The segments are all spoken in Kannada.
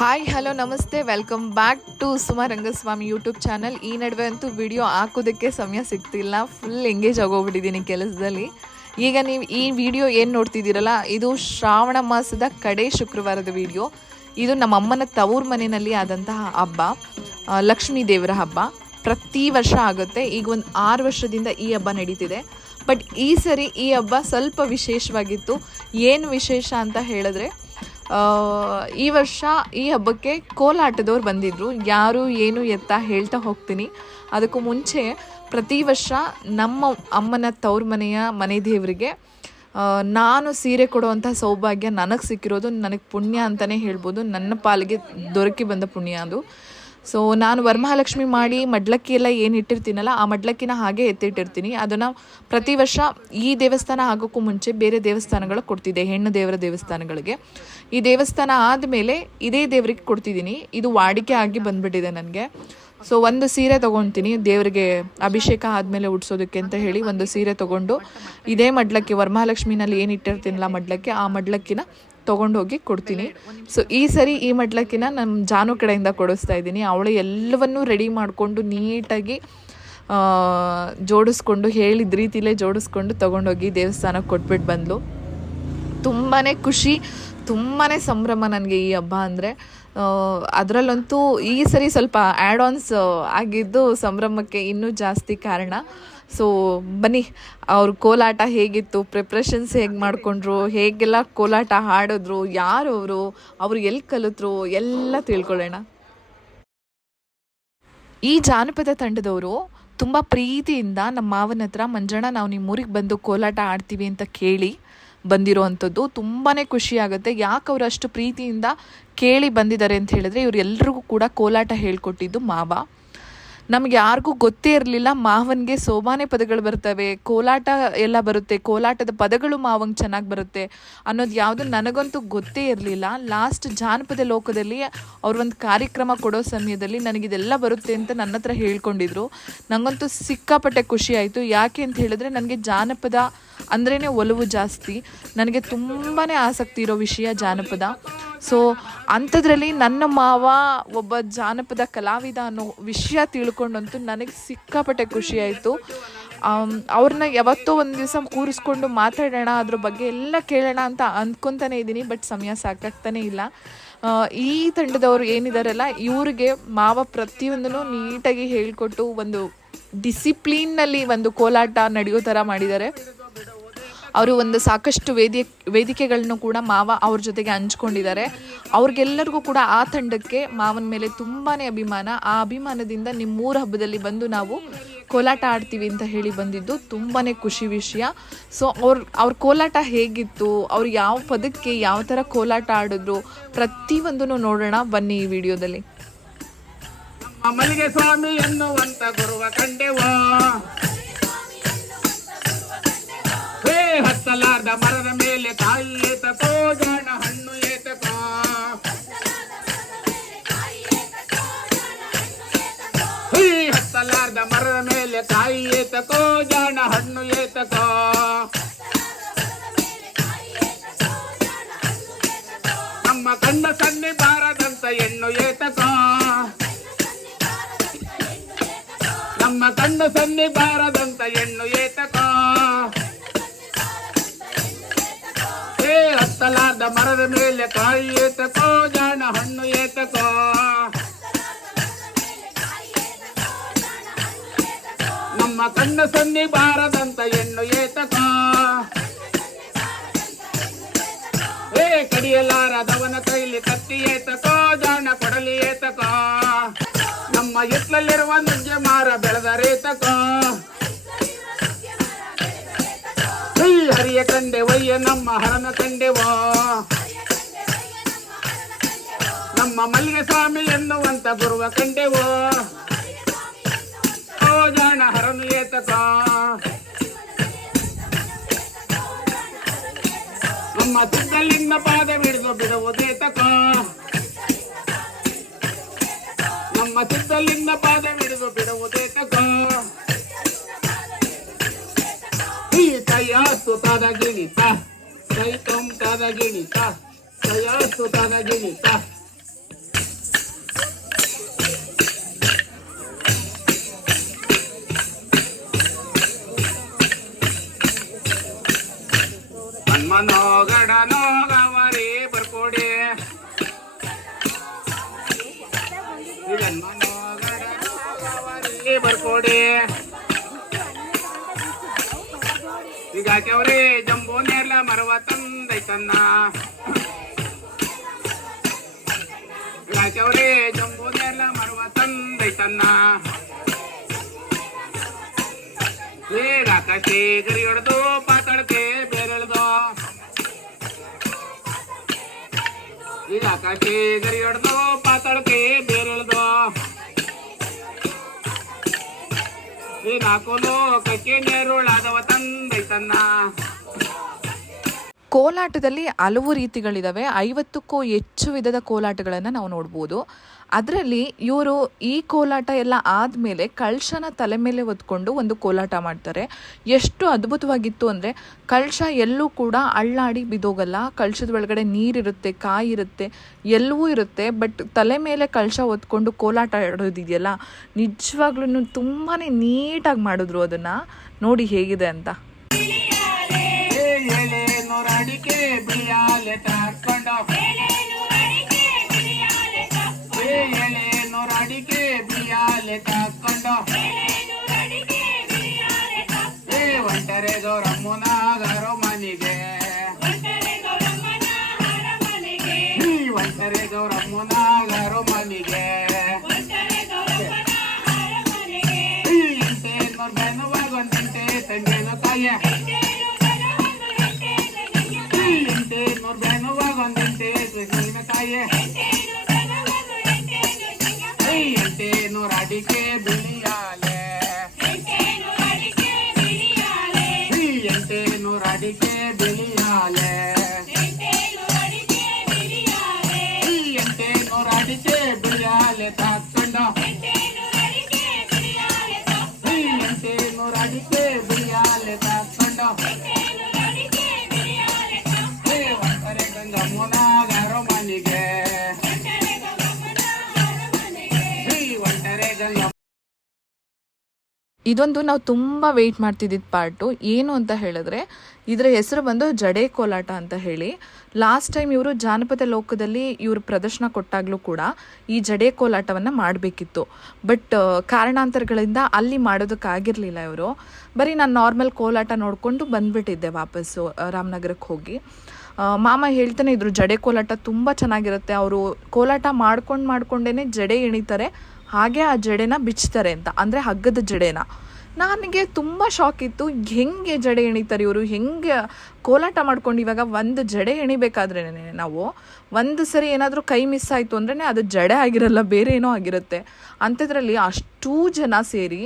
ಹಾಯ್ ಹಲೋ ನಮಸ್ತೆ, welcome back to Suma Rangaswamy YouTube channel. ಈ ನಡುವೆ ಅಂತೂ ವಿಡಿಯೋ ಹಾಕೋದಕ್ಕೆ ಸಮಯ ಸಿಗ್ತಿಲ್ಲ, ಫುಲ್ ಎಂಗೇಜ್ ಆಗೋಗ್ಬಿಟ್ಟಿದ್ದೀನಿ ಕೆಲಸದಲ್ಲಿ. ಈಗ ನೀವು ಈ ವಿಡಿಯೋ ಏನು ನೋಡ್ತಿದ್ದೀರಲ್ಲ, ಇದು ಶ್ರಾವಣ ಮಾಸದ ಕಡೆ ಶುಕ್ರವಾರದ ವಿಡಿಯೋ. ಇದು ನಮ್ಮ ಅಮ್ಮನ ತವರು ಮನೆಯಲ್ಲಿ ಆದಂತಹ ಹಬ್ಬ, ಲಕ್ಷ್ಮೀ ದೇವರ ಹಬ್ಬ. ಪ್ರತಿ ವರ್ಷ ಆಗುತ್ತೆ. ಈಗ ಒಂದು 6 ವರ್ಷದಿಂದ ಈ ಹಬ್ಬ ನಡೀತಿದೆ. ಬಟ್ ಈ ಸರಿ ಈ ಹಬ್ಬ ಸ್ವಲ್ಪ ವಿಶೇಷವಾಗಿತ್ತು. ಏನು ವಿಶೇಷ ಅಂತ ಹೇಳಿದ್ರೆ, ಈ ವರ್ಷ ಈ ಹಬ್ಬಕ್ಕೆ ಕೋಲಾಟದವ್ರು ಬಂದಿದ್ದರು. ಯಾರು ಏನು ಎತ್ತ ಹೇಳ್ತಾ ಹೋಗ್ತೀನಿ. ಅದಕ್ಕೂ ಮುಂಚೆ ಪ್ರತಿ ವರ್ಷ ನಮ್ಮ ಅಮ್ಮನ ತವ್ರ ಮನೆ ದೇವರಿಗೆ ನಾನು ಸೀರೆ ಕೊಡುವಂಥ ಸೌಭಾಗ್ಯ ನನಗೆ ಸಿಕ್ಕಿರೋದು ನನಗೆ ಪುಣ್ಯ ಅಂತಲೇ ಹೇಳ್ಬೋದು. ನನ್ನ ಪಾಲಿಗೆ ದೊರಕಿ ಬಂದ ಪುಣ್ಯ ಅದು. ಸೊ ನಾನು ವರಮಹಾಲಕ್ಷ್ಮಿ ಮಾಡಿ ಮಡ್ಲಕ್ಕಿ ಎಲ್ಲ ಏನು ಇಟ್ಟಿರ್ತೀನಲ್ಲ, ಆ ಮಡ್ಲಕ್ಕಿನ ಹಾಗೆ ಎತ್ತಿಟ್ಟಿರ್ತೀನಿ. ಅದನ್ನು ಪ್ರತಿ ವರ್ಷ ಈ ದೇವಸ್ಥಾನ ಆಗೋಕ್ಕೂ ಮುಂಚೆ ಬೇರೆ ದೇವಸ್ಥಾನಗಳಿಗೆ ಕೊಡ್ತಿದ್ದೆ, ಹೆಣ್ಣು ದೇವರ ದೇವಸ್ಥಾನಗಳಿಗೆ. ಈ ದೇವಸ್ಥಾನ ಆದಮೇಲೆ ಇದೇ ದೇವರಿಗೆ ಕೊಡ್ತಿದ್ದೀನಿ. ಇದು ವಾಡಿಕೆ ಆಗಿ ಬಂದುಬಿಟ್ಟಿದೆ ನನಗೆ. ಸೊ ಒಂದು ಸೀರೆ ತೊಗೊಳ್ತೀನಿ ದೇವರಿಗೆ ಅಭಿಷೇಕ ಆದಮೇಲೆ ಉಡ್ಸೋದಕ್ಕೆ ಅಂತ ಹೇಳಿ. ಒಂದು ಸೀರೆ ತೊಗೊಂಡು ಇದೇ ಮಡ್ಲಕ್ಕಿ, ವರಮಹಾಲಕ್ಷ್ಮಿನಲ್ಲಿ ಏನು ಇಟ್ಟಿರ್ತೀನಲ್ಲ ಮಡ್ಲಕ್ಕಿ, ಆ ಮಡ್ಲಕ್ಕಿನ ತೊಗೊಂಡೋಗಿ ಕೊಡ್ತೀನಿ. ಸೊ ಈ ಸರಿ ಈ ಮಡ್ಲಕ್ಕಿನ ನಮ್ಮ ಜಾನು ಕಡೆಯಿಂದ ಕೊಡಿಸ್ತಾ ಇದ್ದೀನಿ. ಅವಳು ಎಲ್ಲವನ್ನೂ ರೆಡಿ ಮಾಡಿಕೊಂಡು ನೀಟಾಗಿ ಜೋಡಿಸ್ಕೊಂಡು, ಹೇಳಿದ ರೀತಿಲೇ ಜೋಡಿಸ್ಕೊಂಡು ತೊಗೊಂಡೋಗಿ ದೇವಸ್ಥಾನಕ್ಕೆ ಕೊಟ್ಬಿಟ್ಟು ಬಂದಳು. ತುಂಬಾ ಖುಷಿ, ತುಂಬಾ ಸಂಭ್ರಮ ನನಗೆ ಈ ಹಬ್ಬ ಅಂದರೆ. ಅದರಲ್ಲಂತೂ ಈ ಸರಿ ಸ್ವಲ್ಪ ಆ್ಯಡ್ ಆನ್ಸ್ ಆಗಿದ್ದು ಸಂಭ್ರಮಕ್ಕೆ ಇನ್ನೂ ಜಾಸ್ತಿ ಕಾರಣ. ಸೊ ಬನ್ನಿ, ಅವ್ರ ಕೋಲಾಟ ಹೇಗಿತ್ತು, ಪ್ರಿಪ್ರೇಷನ್ಸ್ ಹೇಗೆ ಮಾಡಿಕೊಂಡ್ರು, ಹೇಗೆಲ್ಲ ಕೋಲಾಟ ಹಾಡಿದ್ರು, ಯಾರು ಅವರು ಎಲ್ಲಿ ಕಲಿತರು ಎಲ್ಲ ತಿಳ್ಕೊಳ್ಳೋಣ. ಈ ಜಾನಪದ ತಂಡದವರು ತುಂಬ ಪ್ರೀತಿಯಿಂದ ನಮ್ಮ ಮಾವನ ಹತ್ರ, ಮಂಜಣ್ಣ ನಾವು ನಿಮ್ಮೂರಿಗೆ ಬಂದು ಕೋಲಾಟ ಆಡ್ತೀವಿ ಅಂತ ಕೇಳಿ ಬಂದಿರೋ ಅಂಥದ್ದು. ತುಂಬಾ ಖುಷಿ ಆಗುತ್ತೆ. ಯಾಕೆ ಅವರು ಅಷ್ಟು ಪ್ರೀತಿಯಿಂದ ಕೇಳಿ ಬಂದಿದ್ದಾರೆ ಅಂತ ಹೇಳಿದ್ರೆ, ಇವ್ರು ಎಲ್ರಿಗೂ ಕೂಡ ಕೋಲಾಟ ಹೇಳ್ಕೊಟ್ಟಿದ್ದು ಮಾವ. ನಮ್ಗೆ ಯಾರಿಗೂ ಗೊತ್ತೇ ಇರಲಿಲ್ಲ ಮಾವನಿಗೆ ಸೋಬಾನೆ ಪದಗಳು ಬರ್ತವೆ, ಕೋಲಾಟ ಎಲ್ಲ ಬರುತ್ತೆ, ಕೋಲಾಟದ ಪದಗಳು ಮಾವಂಗೆ ಚೆನ್ನಾಗಿ ಬರುತ್ತೆ ಅನ್ನೋದು ಯಾವುದು ನನಗಂತೂ ಗೊತ್ತೇ ಇರಲಿಲ್ಲ. ಲಾಸ್ಟ್ ಜಾನಪದ ಲೋಕದಲ್ಲಿ ಅವ್ರೊಂದು ಕಾರ್ಯಕ್ರಮ ಕೊಡೋ ಸಮಯದಲ್ಲಿ ನನಗಿದೆಲ್ಲ ಬರುತ್ತೆ ಅಂತ ನನ್ನ ಹತ್ರ ಹೇಳ್ಕೊಂಡಿದ್ರು. ನನಗಂತೂ ಸಿಕ್ಕಾಪಟ್ಟೆ ಖುಷಿ ಆಯಿತು. ಯಾಕೆ ಅಂತ ಹೇಳಿದ್ರೆ, ನನಗೆ ಜಾನಪದ ಅಂದ್ರೇ ಒಲವು ಜಾಸ್ತಿ. ನನಗೆ ತುಂಬಾ ಆಸಕ್ತಿ ಇರೋ ವಿಷಯ ಜಾನಪದ. ಸೊ ಅಂಥದ್ರಲ್ಲಿ ನನ್ನ ಮಾವ ಒಬ್ಬ ಜಾನಪದ ಕಲಾವಿದ ಅನ್ನೋ ವಿಷಯ ತಿಳ್ಕೊಂಡಂತೂ ನನಗೆ ಸಿಕ್ಕಾಪಟ್ಟೆ ಖುಷಿ ಆಯಿತು. ಅವ್ರನ್ನ ಯಾವತ್ತೋ ಒಂದು ದಿವಸ ಕೂರಿಸ್ಕೊಂಡು ಮಾತಾಡೋಣ, ಅದ್ರ ಬಗ್ಗೆ ಎಲ್ಲ ಕೇಳೋಣ ಅಂತ ಅಂದ್ಕೊತಾನೆ ಇದ್ದೀನಿ. ಬಟ್ ಸಮಯ ಸಾಕಾಗ್ತಾನೆ ಇಲ್ಲ. ಈ ತಂಡದವರು ಏನಿದಾರಲ್ಲ, ಇವ್ರಿಗೆ ಮಾವ ಪ್ರತಿಯೊಂದನ್ನು ನೀಟಾಗಿ ಹೇಳಿಕೊಟ್ಟು ಒಂದು ಡಿಸಿಪ್ಲಿನ್ನಲ್ಲಿ ಒಂದು ಕೋಲಾಟ ನಡೆಯೋ ಥರ ಮಾಡಿದ್ದಾರೆ. ಅವರು ಒಂದು ಸಾಕಷ್ಟು ವೇದಿಕೆಗಳನ್ನು ಕೂಡ ಮಾವ ಅವ್ರ ಜೊತೆಗೆ ಹಂಚ್ಕೊಂಡಿದ್ದಾರೆ. ಅವ್ರಿಗೆಲ್ಲರಿಗೂ ಕೂಡ ಆ ತಂಡಕ್ಕೆ ಮಾವನ ಮೇಲೆ ತುಂಬಾ ಅಭಿಮಾನ. ಆ ಅಭಿಮಾನದಿಂದ ನಿಮ್ಮೂರ ಹಬ್ಬದಲ್ಲಿ ಬಂದು ನಾವು ಕೋಲಾಟ ಆಡ್ತೀವಿ ಅಂತ ಹೇಳಿ ಬಂದಿದ್ದು ತುಂಬಾ ಖುಷಿ ವಿಷಯ. ಸೊ ಅವ್ರ ಕೋಲಾಟ ಹೇಗಿತ್ತು, ಅವ್ರು ಯಾವ ಪದಕ್ಕೆ ಯಾವ ಥರ ಕೋಲಾಟ ಆಡಿದ್ರು, ಪ್ರತಿಯೊಂದನ್ನು ನೋಡೋಣ ಬನ್ನಿ ಈ ವಿಡಿಯೋದಲ್ಲಿ. ಮಲ್ಲಿಗೆ ಸ್ವಾಮಿ ಎನ್ನುವಂತ ಗುರುವ ಕಂಡೆವಾ, ಹತ್ತಲಾರ್ದ ಮರದ ಮೇಲೆ ಕಾಯಿ ಏತಕೋ, ಜಾಣ ಹಣ್ಣು ಏತಕೋ, ಹತ್ತಲಾರ್ದ ಮರದ ಮೇಲೆ ಕಾಯಿ ಏತಕೋ, ಜಾಣ ಹಣ್ಣು ಏತಕೋ, ನಮ್ಮ ಕಂಡ ಸನ್ನಿ ಬಾರದಂತ ಹೆಣ್ಣು ಏತಕೋ, ನಮ್ಮ ಕಂಡ ಸನ್ನಿ ಬಾರದಂತ ಹೆಣ್ಣು ಏತಕೋ, ಹತ್ತಲಾರ್ದ ಮರದ ಮೇಲೆ ಕಾಯಿ ಏತಕೋ, ಜಾಣ ಹಣ್ಣು ಏತಕೋ, ನಮ್ಮ ಕಣ್ಣ ಸನ್ನಿ ಬಾರದಂತ ಹೆಣ್ಣು ಏತಕೋ, ಕಡಿಯಲಾರದವನ ಕೈಲಿ ಕತ್ತಿ ಏತಕೋ, ಜಾಣ ಕೊಡಲಿ ಏತಕೋ, ನಮ್ಮ ಎತ್ತಲಲ್ಲಿರುವ ನುಗ್ಗೆ ಮಾರ ಬೆಳೆದರೇತಕೋ, ಹರಿಯ ಕಂಡೆವಯ್ಯ ನಮ್ಮ ಹರನ ಕಂಡೆವೋ, ನಮ್ಮ ಮಲ್ಲಿಗೆ ಸ್ವಾಮಿ ಎನ್ನುವಂತ ಗುರುವ ಕಂಡೆವೋ, ಓ ಜಾಣ ಹರನು ಏತಕೋ, ನಮ್ಮ ಸಿದ್ದಲಿಂಗ ಪಾದ ಹಿಡಿದು ಬಿಡುವುದೇತಕೋ, ನಮ್ಮ ಸಿದ್ದಲಿಂಗ ಪಾದ ಹಿಡಿದು ಬಿಡುವುದೇತಕೋ, ತಯಾಸು ತದ ಗಿಣಿತ ಸೈತಂ ತದ ಗಿಣಿತ ತಯಾಸು ತದ ಗಿಣಿತ ಜೋಡಿ ಈಗ ಹಾಕ್ಯವ್ರಿ ಜಂಬೂ ನೇರ್ಲ ಮರವ ತಂದೈತನ್ನ ಈಗ ಹಾಕ್ಯವ್ರಿ ಜಂಬೂ ನೇರ್ಲ ಮರವ ತಂದೈತನ್ನ ಈಗ ಆಕಾಶಿ ಗರಿ ಹೊಡೆದು ಪಾತಾಳಕ್ಕೆ ಬೇರೆಳ್ದು ಈಗ ಆಕಾಶಿ ಗರಿ ಹೊಡೆದು ಪಾತಾಳಕ್ಕೆ ಬೇರೆಳ್ದು ಈ ನಾಲ್ಕು ಲೋಕಕ್ಕೆ ನೇರುಳಾದವ ತಂದೈತನ್ನ. ಕೋಲಾಟದಲ್ಲಿ ಹಲವು ರೀತಿಗಳಿದಾವೆ. 50ಕ್ಕೂ ಹೆಚ್ಚು ವಿಧದ ಕೋಲಾಟಗಳನ್ನು ನಾವು ನೋಡ್ಬೋದು. ಅದರಲ್ಲಿ ಇವರು ಈ ಕೋಲಾಟ ಎಲ್ಲ ಆದಮೇಲೆ ಕಳಶನ ತಲೆ ಮೇಲೆ ಹೊತ್ಕೊಂಡು ಒಂದು ಕೋಲಾಟ ಮಾಡ್ತಾರೆ. ಎಷ್ಟು ಅದ್ಭುತವಾಗಿತ್ತು ಅಂದರೆ ಕಳಶ ಎಲ್ಲೂ ಕೂಡ ಅಳ್ಳಾಡಿ ಬಿದ್ದೋಗಲ್ಲ. ಕಳಶದ ಒಳಗಡೆ ನೀರಿರುತ್ತೆ, ಕಾಯಿ ಇರುತ್ತೆ, ಎಲ್ಲವೂ ಇರುತ್ತೆ. ಬಟ್ ತಲೆ ಮೇಲೆ ಕಳಶ ಹೊತ್ಕೊಂಡು ಕೋಲಾಟ ಆಡೋದಿದೆಯಲ್ಲ, ನಿಜವಾಗ್ಲೂ ತುಂಬಾ ನೀಟಾಗಿ ಮಾಡಿದ್ರು. ಅದನ್ನು ನೋಡಿ ಹೇಗಿದೆ ಅಂತ. ಅಡಿಕೆ ಬಿಳಿಯಾಲೆ ತಾಕೊಂಡು ಎಳೆನೂರ ಅಡಿಕೆ ಬಿಳಿಯಾಲೆ ತಾಕೊಂಡು ಒಂಟರೆ ಗೌರಮ್ಮನಾಗರೋ ಮನೆಗೆ ಒಂಟರೆ ಗೌರಮ್ಮನಾಗರೋ ಮನೆಗೆ ಎಂಟೇನೂರು ಬೆನ್ನುವಾಗ ಒಂದಿಂಟೆ ತಂಗೇನು ಕಾಯ ಎಂಟೇನೂರ ಅಡಿಕೆ ಬಿಳಿಯಾಲೆ ಎಂಟೇನೂರ ಅಡಿಕೆ ಬಿಳಿಯಾಲೆ ಎಂಟೇನೂರ ಅಡಿಕೆ ಬಿಳಿಯಾಲೆ ತಾಕೊಂಡು ಎಂಟೇನೂರ ಅಡಿಕೆ ಬಿಳಿಯಾಲೆ ತಾಕೊಂಡು ಗಂಗಮ್ಮನಾಗರೋ ಮನೆಗೆ ಇದೊಂದು ನಾವು ತುಂಬ ವೆಯ್ಟ್ ಮಾಡ್ತಿದ್ದಿದ್ದು ಪಾರ್ಟು. ಏನು ಅಂತ ಹೇಳಿದ್ರೆ ಇದರ ಹೆಸರು ಬಂದು ಜಡೆ ಕೋಲಾಟ ಅಂತ ಹೇಳಿ. ಲಾಸ್ಟ್ ಟೈಮ್ ಇವರು ಜಾನಪದ ಲೋಕದಲ್ಲಿ ಇವರು ಪ್ರದರ್ಶನ ಕೊಟ್ಟಾಗಲೂ ಕೂಡ ಈ ಜಡೆ ಕೋಲಾಟವನ್ನು ಮಾಡಬೇಕಿತ್ತು. ಬಟ್ ಕಾರಣಾಂತರಗಳಿಂದ ಅಲ್ಲಿ ಮಾಡೋದಕ್ಕಾಗಿರಲಿಲ್ಲ ಇವರು. ಬರೀ ನಾನು ನಾರ್ಮಲ್ ಕೋಲಾಟ ನೋಡಿಕೊಂಡು ಬಂದುಬಿಟ್ಟಿದ್ದೆ ವಾಪಸ್ಸು ರಾಮನಗರಕ್ಕೆ ಹೋಗಿ. ಮಾಮ ಹೇಳ್ತಾನೆ ಇದ್ರು ಜಡೆ ಕೋಲಾಟ ತುಂಬ ಚೆನ್ನಾಗಿರುತ್ತೆ. ಅವರು ಕೋಲಾಟ ಮಾಡ್ಕೊಂಡೇ ಜಡೆ ಎಣಿತಾರೆ, ಹಾಗೆ ಆ ಜಡೆನ ಬಿಚ್ತಾರೆ ಅಂತ, ಅಂದರೆ ಹಗ್ಗದ ಜಡೆನ. ನನಗೆ ತುಂಬ ಶಾಕ್ ಇತ್ತು, ಹೆಂಗೆ ಜಡೆ ಎಣಿತಾರೆ ಇವರು, ಹೆಂಗೆ ಕೋಲಾಟ ಮಾಡ್ಕೊಂಡು. ಇವಾಗ ಒಂದು ಜಡೆ ಎಣಿಬೇಕಾದ್ರೆ ನಾವು ಒಂದು ಸರಿ ಏನಾದರೂ ಕೈ ಮಿಸ್ ಆಯಿತು ಅಂದ್ರೆ ಅದು ಜಡೆ ಆಗಿರಲ್ಲ, ಬೇರೆ ಏನೋ ಆಗಿರುತ್ತೆ. ಅಂಥದ್ರಲ್ಲಿ ಅಷ್ಟೂ ಜನ ಸೇರಿ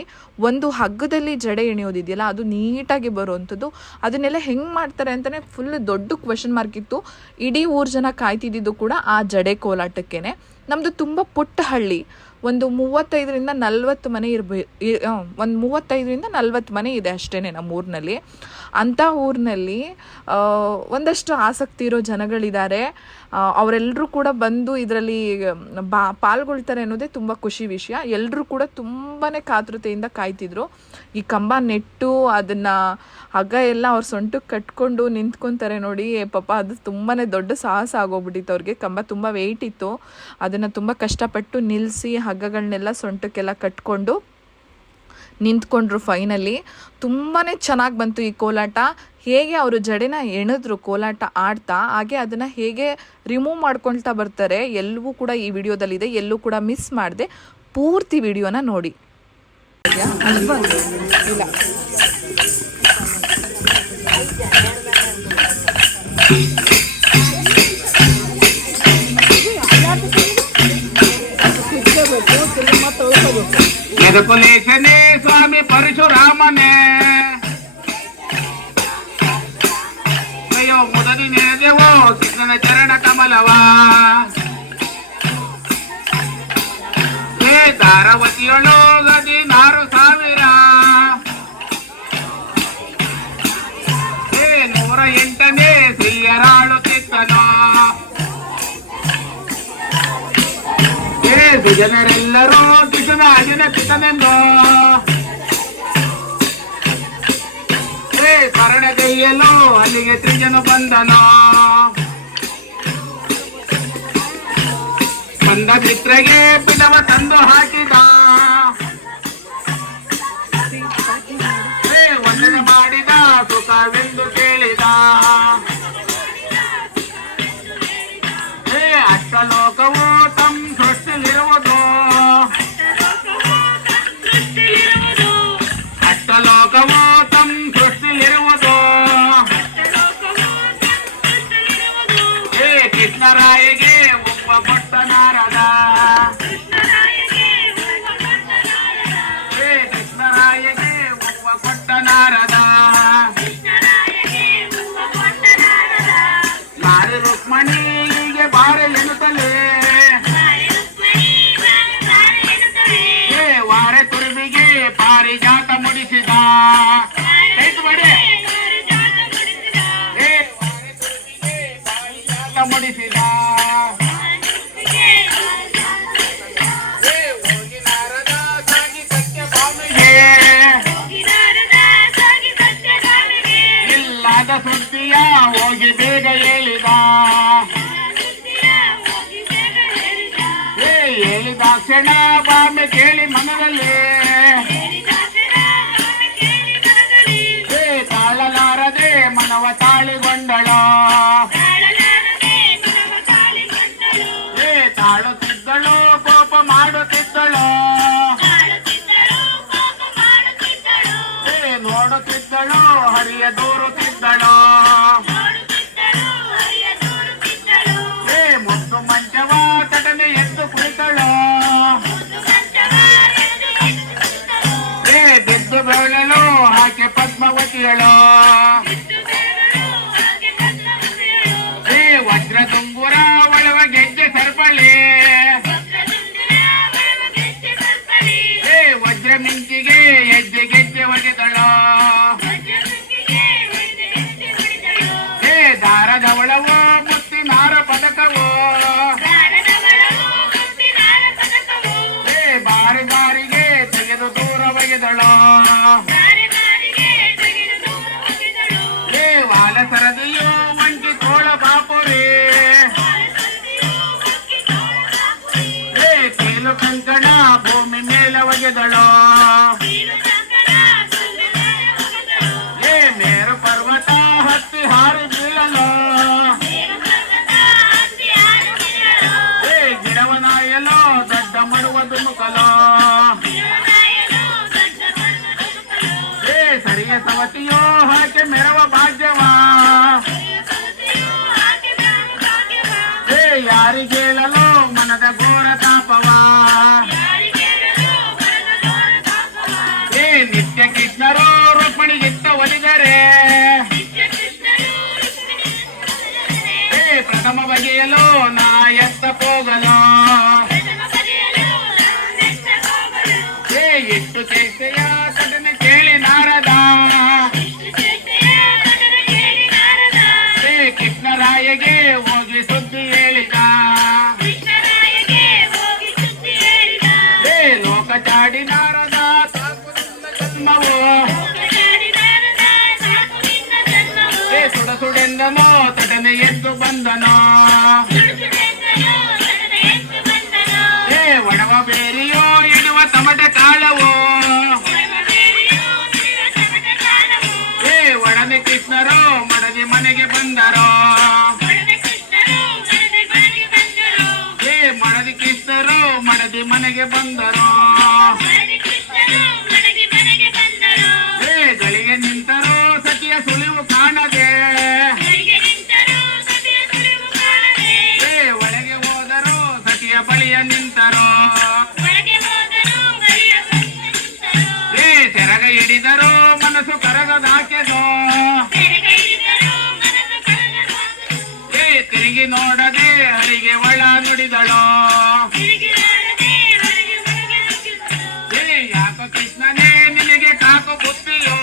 ಒಂದು ಹಗ್ಗದಲ್ಲಿ ಜಡೆ ಎಣಿಯೋದಿದೆಯಲ್ಲ, ಅದು ನೀಟಾಗಿ ಬರುವಂಥದ್ದು. ಅದನ್ನೆಲ್ಲ ಹೆಂಗೆ ಮಾಡ್ತಾರೆ ಅಂತಲೇ ಫುಲ್ ದೊಡ್ಡ ಕ್ವೆಶನ್ ಮಾರ್ಕ್ ಇತ್ತು. ಇಡೀ ಊರು ಜನ ಕಾಯ್ತಿದ್ದು ಕೂಡ ಆ ಜಡೆ ಕೋಲಾಟಕ್ಕೇನೆ. ನಮ್ಮದು ತುಂಬ ಪುಟ್ಟ ಹಳ್ಳಿ, ಒಂದು 35ರಿಂದ 40 ಮನೆ ಒಂದು 35ರಿಂದ 40 ಮನೆ ಇದೆ ಅಷ್ಟೇ ನಮ್ಮ ಊರಿನಲ್ಲಿ. ಅಂಥ ಊರಿನಲ್ಲಿ ಒಂದಷ್ಟು ಆಸಕ್ತಿ ಇರೋ ಜನಗಳಿದ್ದಾರೆ. ಅವರೆಲ್ಲರೂ ಕೂಡ ಬಂದು ಇದರಲ್ಲಿ ಪಾಲ್ಗೊಳ್ತಾರೆ ಅನ್ನೋದೇ ತುಂಬ ಖುಷಿ ವಿಷಯ. ಎಲ್ಲರೂ ಕೂಡ ತುಂಬಾ ಕಾತುರತೆಯಿಂದ ಕಾಯ್ತಿದ್ರು. ಈ ಕಂಬ ನೆಟ್ಟು ಅದನ್ನು ಹಗ್ಗ ಎಲ್ಲ ಅವ್ರ ಸೊಂಟಕ್ಕೆ ಕಟ್ಕೊಂಡು ನಿಂತ್ಕೊತಾರೆ ನೋಡಿ. ಪಾಪ ಅದು ತುಂಬಾ ದೊಡ್ಡ ಸಾಹಸ ಆಗೋಗ್ಬಿಟ್ಟಿತ್ತು ಅವ್ರಿಗೆ. ಕಂಬ ತುಂಬ ವೆಯ್ಟ್ ಇತ್ತು, ಅದನ್ನು ತುಂಬ ಕಷ್ಟಪಟ್ಟು ನಿಲ್ಲಿಸಿ ಹಗ್ಗಗಳನ್ನೆಲ್ಲ ಸೊಂಟಕ್ಕೆಲ್ಲ ಕಟ್ಕೊಂಡು ನಿಂತ್ಕೊಂಡ್ರು. ಫೈನಲಿ ತುಂಬಾ ಚೆನ್ನಾಗಿ ಬಂತು ಈ ಕೋಲಾಟ. ಹೇಗೆ ಅವರು ಜಡೆನ ಎಣಿದ್ರು ಕೋಲಾಟ ಆಡ್ತಾ, ಹಾಗೆ ಅದನ್ನು ಹೇಗೆ ರಿಮೂವ್ ಮಾಡ್ಕೊಳ್ತಾ ಬರ್ತಾರೆ ಎಲ್ಲವೂ ಕೂಡ ಈ ವಿಡಿಯೋದಲ್ಲಿದೆ. ಎಲ್ಲೂ ಕೂಡ ಮಿಸ್ ಮಾಡದೆ ಪೂರ್ತಿ ವಿಡಿಯೋನ ನೋಡಿ. ಎದಕುಲೇಶನೇ ಸ್ವಾಮಿ ಪರಶುರಾಮನೇ ಅಯ್ಯೋ ಮುದದಿ ನೆನೆದೆವೋ ಕೃಷ್ಣನ ಚರಣ ಕಮಲವ ಏ ಧಾರಾವತಿಯೊಳು 16,000 ಏ 108ನೇ ಶ್ರೀಯರಾಳುತ್ತಿದ್ದನೋ ಜನರೆಲ್ಲರೂ ಕೃಷ್ಣನ ಅಜಿನ ಕಿತ್ತನೆಂದು ಶರಣಗೈಯಲು ಅಲ್ಲಿಗೆ ತ್ರಿಜನು ಬಂದನು. ಬಂದ ಮಿತ್ರಗೆ ಪಿಡವ ತಂದು ಹಾಕಿದ ಹೇಳಿದಾಕ್ಷಣ ಬಾಮೆ ಕೇಳಿ ಮನದಲ್ಲಿ ತಾಳಲಾರದೆ ಮನವ ತಾಳಿಗೊಂಡಳು ತಾಳುತ್ತಿದ್ದಳು ಕೋಪ ಮಾಡುತ್ತಿದ್ದಳು ನೋಡುತ್ತಿದ್ದಳು ಹರಿಯ ದೂರುತ್ತಿದ್ದಳು ಮುದ್ದು ಮಂಚವ ತಟನೆ ಎದ್ದು ಕುಳಿತಳು ಬಿದ್ದು ಬೆಳಲು ಆಕೆ ಪದ್ಮಾವತಿಯಳು ವಜ್ರ ತುಂಬುರ ಒಳವ ಗೆಜ್ಜೆ ಸರ್ಪಳಿ ವಜ್ರ ಮಿಂಚಿಗೆ ಹೆಜ್ಜೆ ಗೆಜ್ಜೆ ಒಗೆದಳು ದಾರದವಳವೋ ಮುತ್ತಿನಾರ ಪದಕವೋ ಬಾರಿ ಬಾರಿಗೆ ತೆಗೆದು ದೂರ ಒಗೆದಳು ವಾಲ ಸರದಿಯೋ ಮಂಕಿ ತೋಳ ಬಾಪುರೇ ಕೀಲು ಕಂಕಣ ಭೂಮಿ ಮೇಲೆ ಒಗೆದಳು ಮೇರು ಪರ್ವತ ಹತ್ತಿ ಹಾರಿ ಬೀಳಲು ಗಿಡವನಾಯಲು ದಡ್ಡ ಮಡುವ ದುಮುಕಲು ಸರಿಯ ಸವತಿಯೋ ಹಾಕಿ ಮೆರವ ಭಾಗ್ಯವ ಯಾರಿಗೇಳಲು ಮನದ ಘೋರ ತಾಪವ ನಿತ್ಯ ಕೃಷ್ಣರು ರುಕ್ಮಿಣಿಗಿತ್ತ ಒಲಿದರೆ ಪ್ರಥಮ ಬಗೆಯಲು ನಾ ಎತ್ತ ಹೋಗಲು ಎಷ್ಟು ಚೇಷ್ಟೆಯ ಕಟನೆ ಕೇಳಿ ನಾರದ ಕೃಷ್ಣರಾಯಗೆ ಹೋಗಿ ಸುದ್ದಿ ಹೇಳಿದ ಲೋಕ ಚಾಡಿ ನಾರದ ಜನ್ಮವು ಸುಡ ಸುಡೆಂದನೋ ತಟನೆ ಎದ್ದು ಬಂದನೋ ಒಡವ ಬೇರಿಯೋ ಇಡುವ ತಮಟೆ ಕಾಳವೋ ಒಡನೆ ಕೃಷ್ಣರೋ ಮಡದಿ ಮನೆಗೆ ಬಂದರೋ ಮಡದಿ ಕೃಷ್ಣರು ಮಡದಿ ಮನೆಗೆ ಬಂದರೋ ಗಳಿಗೆ ನಿಂತರೋ ಸತಿಯ ಸುಳಿವು ಕಾಣದೆ ಒಳಗೆ ಹೋದರೋ ಸತಿಯ ಬಳಿಯ ನಿಂತರೋ ಸೆರಗ ಹಿಡಿದರೋ ಮನಸ್ಸು ಕರಗದಾಕೆದೋ ತಿರುಗಿ ನೋಡದೆ ಹರಿಗೆ ಒಳ ನುಡಿದಳು ಯಾಕ ಕೃಷ್ಣನೇ ನಿನಗೆ ಕಾಕು ಬುದ್ಧಿಯೋ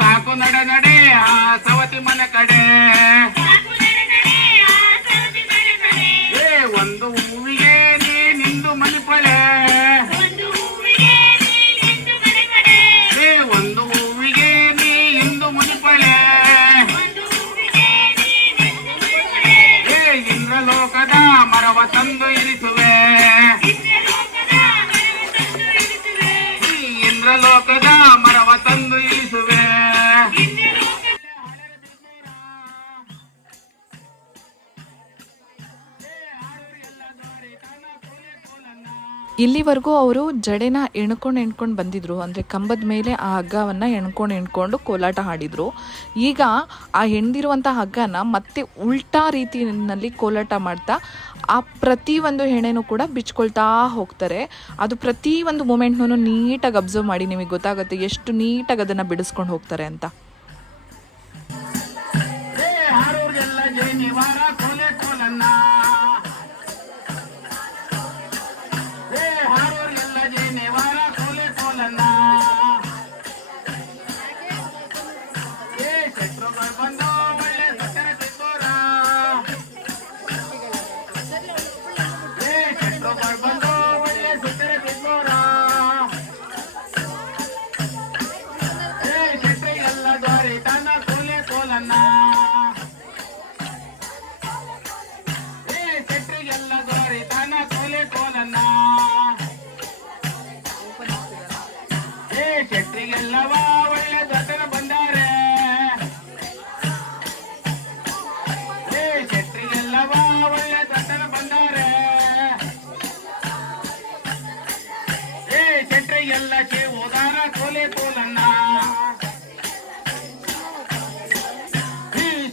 ಸಾಕು ನಡ ನಡೆ ಆ ಸವತಿ ಮನ ಕಡೆ ಒಂದು ಹೂವಿಗೆ ನೀ ನಿಂದು ಮನಿಪಳೆ ಒಂದು ಹೂವಿಗೆ ನೀ ಇಂದು ಮುನಿಪಳೆ ಇಂದ್ರಲೋಕದ ಮರವ ತಂದು ಇರಿಸುವೆ ಇಂದ್ರಲೋಕದ ಮರವ ತಂದು ಇರಿಸುವೆ ಇಲ್ಲಿವರೆಗೂ ಅವರು ಜಡೆನ ಎಣ್ಕೊಂಡು ಬಂದಿದ್ರು, ಅಂದರೆ ಕಂಬದ ಮೇಲೆ ಆ ಹಗ್ಗವನ್ನು ಎಣ್ಕೊಂಡು ಕೋಲಾಟ ಹಾಡಿದರು. ಈಗ ಆ ಹೆಣ್ದಿರುವಂಥ ಹಗ್ಗನ ಮತ್ತೆ ಉಲ್ಟಾ ರೀತಿಯಲ್ಲಿ ಕೋಲಾಟ ಮಾಡ್ತಾ ಆ ಪ್ರತಿಯೊಂದು ಹೆಣೆನೂ ಕೂಡ ಬಿಚ್ಕೊಳ್ತಾ ಹೋಗ್ತಾರೆ. ಅದು ಪ್ರತಿಯೊಂದು ಮೂಮೆಂಟ್ನೂ ನೀಟಾಗಿ ಅಬ್ಸರ್ವ್ ಮಾಡಿ, ನಿಮಗೆ ಗೊತ್ತಾಗುತ್ತೆ ಎಷ್ಟು ನೀಟಾಗಿ ಅದನ್ನು ಬಿಡಿಸ್ಕೊಂಡು ಹೋಗ್ತಾರೆ ಅಂತ. ಛತ್ರಿಗೆಲ್ಲವ ಒಳ್ಳೆ ದೊಡ್ಡನ ಬಂದಾರೆ ಛತ್ರಿಗೆಲ್ಲವ ಒಳ್ಳೆ ದೊಡ್ಡನ ಬಂದಾರೆ ಛತ್ರಿಗೆಲ್ಲ ಉದಾರ ಕೋಲೆ ಕೋಲನ್ನ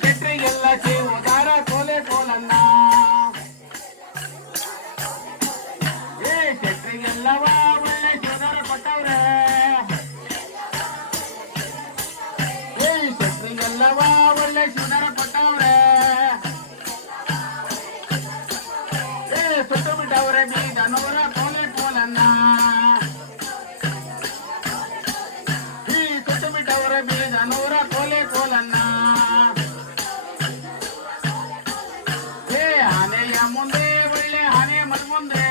ಛತ್ರಿಗೆಲ್ಲ ಉದಾರ ಕೋಲೆ ಕೋಲನ್ನ ಛತ್ರಿಗೆಲ್ಲವ ಒಳ್ಳೆ ಶೋಧಾರ ಕೊಟ್ಟವ್ರೆ ಛತ್ರಿಗೆಲ್ಲವ ಒಳ್ಳೆ ಶೋಧಾರ ಕೊಟ್ಟವ್ರೆ ಸುಟ್ಟು ಬಿಟ್ಟವ್ರೆ ಬೀದ ನೂರ ಕೋಲೆ ಕೋಲನ್ನ ಸುಟ್ಟು ಬಿಟ್ಟವ್ರೆ ಬೀದ ನೂರ ಕೋಲೆ ಕೋಲನ್ನ ಆನೆಯ ಮುಂದೆ ಒಳ್ಳೆ ಆನೆ ಮಲ್ ಮುಂದೆ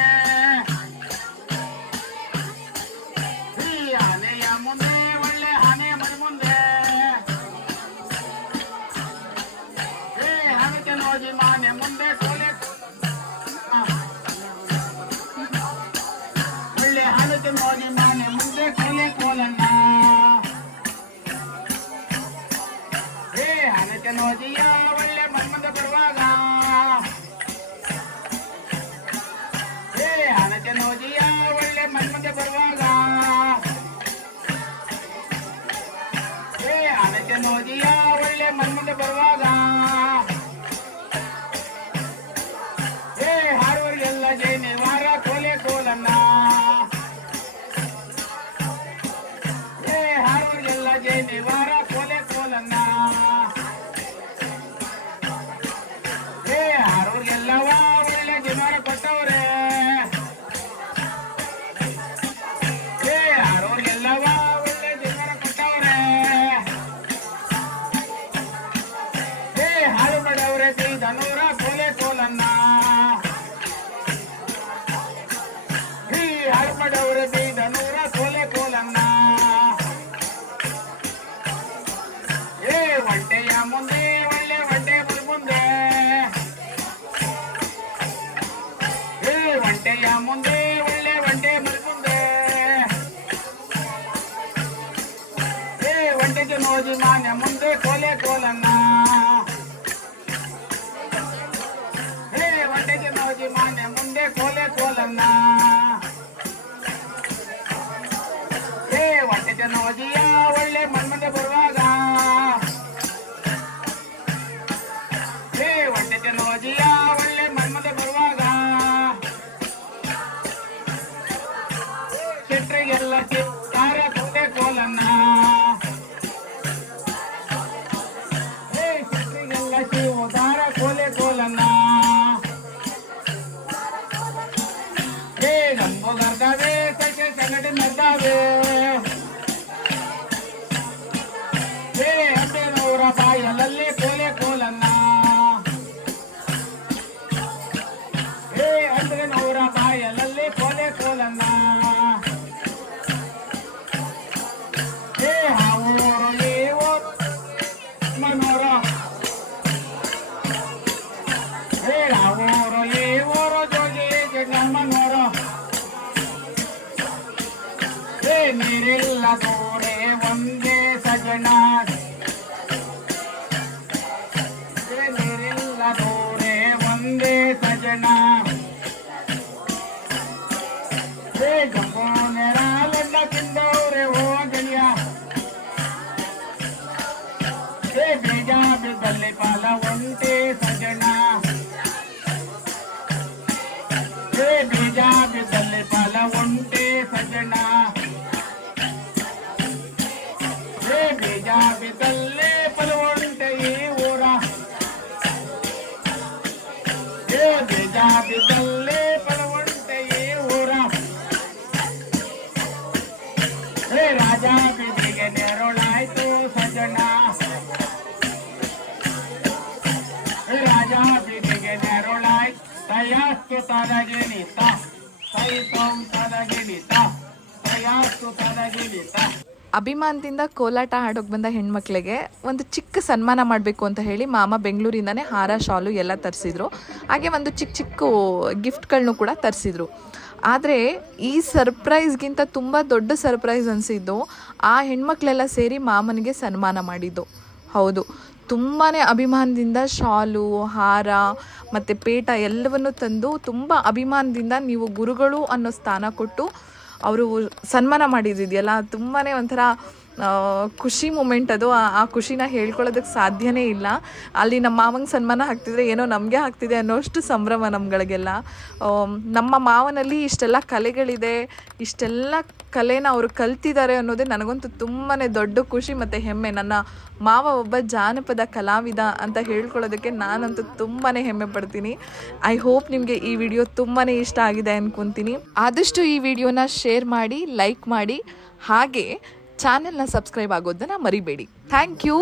ಆನೆಯ ಮುಂದೆ ಒಳ್ಳೆ ಆನೆ ಮಲ್ ಮುಂದೆ ಹಣಕ್ಕೆ ನೋಜಿ ಮಾನೆ ಮುಂದೆ ಕೋಲೆ ಒಳ್ಳೆ ಹಣಕ್ಕೆ ನೋಜಿ ಮಾನೆ ಮುಂದೆ ಕೋಲೆ ಕೋಲನ್ನ ಹಣಕ್ಕೆ ನೋಜಿಯ ಒಳ್ಳೆ ಮನ್ಮಂದ ಬರುವಾಗ ಹಣಕ್ಕೆ ನೋಜಿಯ ಒಳ್ಳೆ ಮನ್ಮಂದ ಬರುವಾಗ ಹಣಕ್ಕೆ ನೋಜಿಯ ಒಳ್ಳೆ ಮನ್ಮಂದ ಬರುವಾಗ ಹಾರುವರಿಗೆಲ್ಲ ಜೈನೆ ವಾರ ಕೋಲೆ ಕೋಲನ್ನ ಹಾರುವರಿಗೆಲ್ಲ ಜೈನೆ ವಾರ ಕೋಲೆ ಕೋಲನ್ನ ಹಾರುವರಿಗೆಲ್ಲವ ಒಳ್ಳೆ ಜನರ ಕೊಟ್ಟವ್ರೆ ಹಾರುವರಿಗೆಲ್ಲವ ಒಳ್ಳೆ ಜನರ ಕೊಟ್ಟವ್ರೆ ಹಾಳು ಮಾಡವ್ರೆ ಬೀದ ನೂರ ಕೋಲೆ ಕೋಲನ್ನ ಹಾಳು ಮಾಡವ್ರೆ ಬೀದ ನೂರ ಕೋಲೆ ಕೋಲನ್ನ ಒಂಟೆಯ ಮುಂದೆ ಒಳ್ಳೆ ಒಂಟೆ ಬಲ್ ಮುಂದೆ ಒಂಟೆಯ ಮುಂದೆ ಒಳ್ಳೆ ಒಂಟೆ ಬಲ್ ಮುಂದೆ ಒಂಟೆಗೆ ನೋಜಿ ಮಾನೆ ಮುಂದೆ ಕೋಲೆ ಕೋಲನ್ನ ಒಂಟೆಗೆ ನೋಜಿ ಮಾನೆ ಮುಂದೆ ಕೋಲೆ ಕೋಲನ್ನ ಒಂಟೆಗೆ ನೋಜಿಯ ಒಳ್ಳೆ ಮನ್ಮಂದೆ ಬರುವಾಗ ಒಂಟೆಗೆ ನೋಜಿಯ ಒಳ್ಳೆ ಮನ್ಮಂದೆ ಬರುವಾಗ ಛತ್ರಿಗೆಲ್ಲ ತಾರೆ ಕೋಲೆ ಕೋಲನ್ನ ಛತ್ರಿಗೆಲ್ಲ ಉದಾರ ಕೋಲೆ ಕೋಲನ್ನ ಗಂಬು ಗರ್ದಾವೆ ಸೈಕೆ ಸಂಗಡಿ ಮೆದ್ದಾವೆ ಹತ್ತೇನೂರ ಬಾಯಲಲ್ಲಿ ಕೋಲೆ ಕೋಲನ್ನ ಹತ್ತೇನೂರ ಬಾಯಲಲ್ಲಿ ಕೋಲೆ ಕೋಲನ್ನ ಹಾವೂರು ಏವೋ ಮನೋರ ಹಾವೂರು ಏವೋರು ಜೋಗಿ ಜಗಮನೋರ ನೀರಿಲ್ಲ ದೂರೆ ಒಂದೇ ಸಜನ ನೀರಿಲ್ಲ ದೂರೆ ಒಂದೇ ಸಜನ ಗಂಬೋ ನೆರಾಲನ್ನ ತಿಂದವ್ರೆ ಹೋಗಲಿಯ ಬೀಜ ಬಿದ್ದಲ್ಲಿ ಪಾಲ ಒಂಟೆ ಸಜನ ಬೀಜ ಬಿದ್ದಲ್ಲಿ ಪಾಲ ಒಂಟೆ ಸಜನ ಬೀಜ ಬಿದ್ದಲ್ಲೇ ಫಲ ಒಂಟೆ ಈ ಊರ ಬೀಜ ಬಿದ್ದಲ್ಲೇ ಫಲ ಒಂಟೆ ಈ ಊರ ರಾಜ ಬೀದಿಗೆ ನೆರಳಾಯ್ತು ಸಜನ ರಾಜ ಬೀದಿಗೆ ನೆರಳಾಯ್ತು ತಯಾಸ್ತು ತದಗಿನಿತ ಸೈತಂ ತದಗಿನಿತ ತಯಾಸ್ತು ತದಗಿನಿತ ಅಭಿಮಾನದಿಂದ ಕೋಲಾಟ ಆಡೋಕೆ ಬಂದ ಹೆಣ್ಮಕ್ಳಿಗೆ ಒಂದು ಚಿಕ್ಕ ಸನ್ಮಾನ ಮಾಡಬೇಕು ಅಂತ ಹೇಳಿ ಮಾಮ ಬೆಂಗಳೂರಿಂದನೇ ಹಾರ ಶಾಲು ಎಲ್ಲ ತರಿಸಿದ್ರು. ಹಾಗೆ ಒಂದು ಚಿಕ್ಕ ಚಿಕ್ಕ ಗಿಫ್ಟ್ಗಳನ್ನೂ ಕೂಡ ತರಿಸಿದ್ರು. ಆದರೆ ಈ ಸರ್ಪ್ರೈಸ್ಗಿಂತ ತುಂಬ ದೊಡ್ಡ ಸರ್ಪ್ರೈಸ್ ಅನಿಸಿದ್ದು ಆ ಹೆಣ್ಮಕ್ಳೆಲ್ಲ ಸೇರಿ ಮಾಮನಿಗೆ ಸನ್ಮಾನ ಮಾಡಿದ್ದು. ಹೌದು, ತುಂಬಾ ಅಭಿಮಾನದಿಂದ ಶಾಲು, ಹಾರ ಮತ್ತು ಪೇಟ ಎಲ್ಲವನ್ನು ತಂದು ತುಂಬ ಅಭಿಮಾನದಿಂದ ನೀವು ಗುರುಗಳು ಅನ್ನೋ ಸ್ಥಾನ ಕೊಟ್ಟು ಅವರು ಸನ್ಮಾನ ಮಾಡಿದ್ದಿದೆಯಲ್ಲ, ತುಂಬಾ ಒಂಥರ ಖುಷಿ ಮೂಮೆಂಟ್ ಅದು. ಆ ಖುಷಿನ ಹೇಳ್ಕೊಳ್ಳೋದಕ್ಕೆ ಸಾಧ್ಯನೇ ಇಲ್ಲ. ಅಲ್ಲಿ ನಮ್ಮ ಮಾವಂಗೆ ಸನ್ಮಾನ ಆಗ್ತಿದ್ರೆ ಏನೋ ನಮಗೆ ಆಗ್ತಿದೆ ಅನ್ನೋಷ್ಟು ಸಂಭ್ರಮ ನಮ್ಗಳಿಗೆಲ್ಲ. ನಮ್ಮ ಮಾವನಲ್ಲಿ ಇಷ್ಟೆಲ್ಲ ಕಲೆಗಳಿದೆ, ಇಷ್ಟೆಲ್ಲ ಕಲೆನ ಅವರು ಕಲ್ತಿದ್ದಾರೆ ಅನ್ನೋದೇ ನನಗಂತೂ ತುಂಬಾ ದೊಡ್ಡ ಖುಷಿ ಮತ್ತು ಹೆಮ್ಮೆ. ನನ್ನ ಮಾವ ಒಬ್ಬ ಜಾನಪದ ಕಲಾವಿದ ಅಂತ ಹೇಳ್ಕೊಳ್ಳೋದಕ್ಕೆ ನಾನಂತೂ ತುಂಬಾ ಹೆಮ್ಮೆ ಪಡ್ತೀನಿ. ಐ ಹೋಪ್ ನಿಮಗೆ ಈ ವಿಡಿಯೋ ತುಂಬಾ ಇಷ್ಟ ಆಗಿದೆ ಅನ್ಕೊತೀನಿ. ಆದಷ್ಟು ಈ ವಿಡಿಯೋನ ಶೇರ್ ಮಾಡಿ, ಲೈಕ್ ಮಾಡಿ, ಹಾಗೆ ಚಾನೆಲ್ನ ಸಬ್ಸ್ಕ್ರೈಬ್ ಆಗೋದನ್ನು ಮರಿಬೇಡಿ. Thank you.